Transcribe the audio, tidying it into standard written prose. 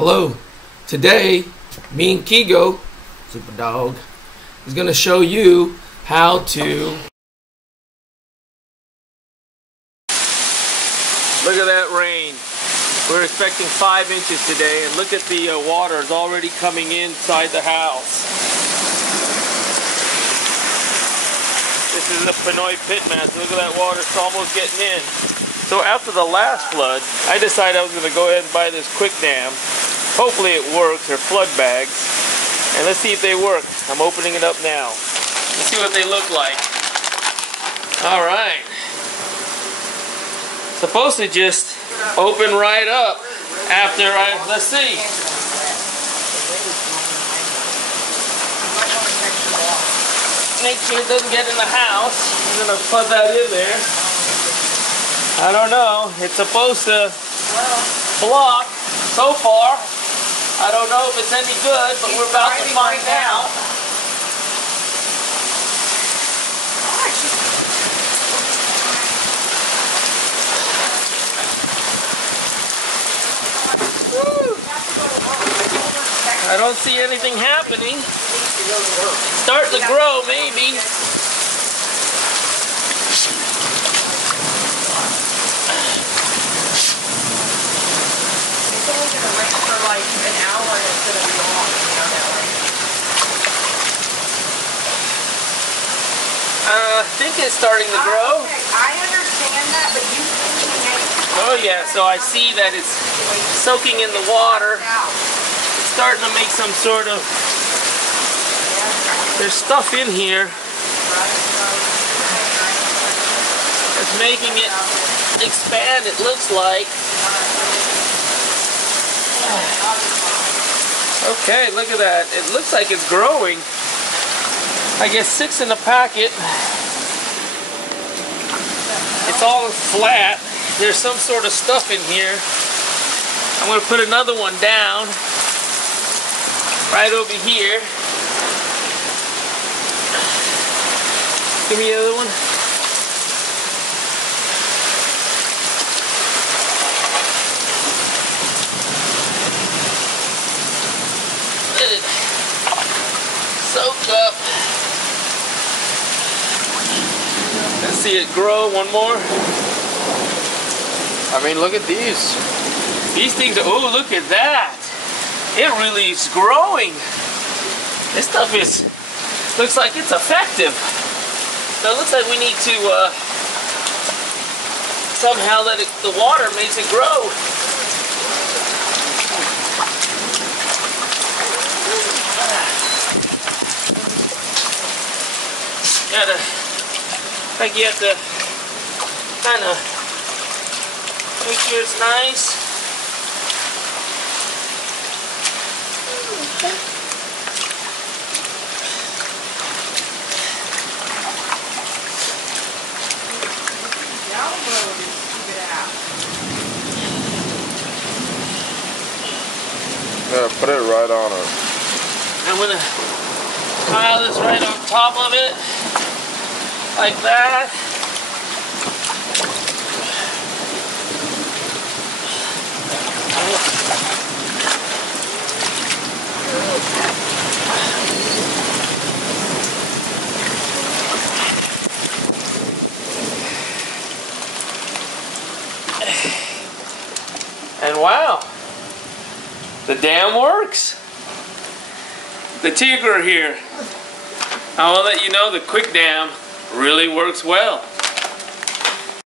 Hello. Today, me and Kigo, Super Dog, is going to show you how to... Look at that rain. We're expecting 5 inches today, and look at the water is already coming inside the house. This is the Pinoy pit mast. Look at that water, it's almost getting in. So after the last flood, I decided I was going to go ahead and buy this QuickDam. Hopefully it works, they're flood bags. And let's see if they work. I'm opening it up now. Let's see what they look like. Alright. Supposed to just open right up after let's see. Make sure it doesn't get in the house. I'm gonna put that in there. I don't know. It's supposed to block so far. I don't know if it's any good, but we're about to find out. I don't see anything happening. It's starting to grow, maybe. It's only going to rain for like an hour and it's going to be off. I think it's starting to grow. Okay, I understand that, but you Oh yeah, so I see that it's soaking in the water. It's starting to make some sort of... There's stuff in here that's making it expand, it looks like. Okay, look at that. It looks like it's growing. I guess 6 in the packet. It's all flat. There's some sort of stuff in here. I'm going to put another one down right over here. Give me the other one. Let it soak up. Let's see it grow one more. I mean, look at these. These things are, oh, look at that. It really is growing. This stuff is, looks like it's effective. So it looks like we need to somehow let it, the water makes it grow. Gotta, like you have to kind of make sure it's nice. Yeah, put it right on it. I'm gonna pile this right on top of it, like that. And wow, the dam works. The Tigger here. I want to let you know the QuickDam really works well.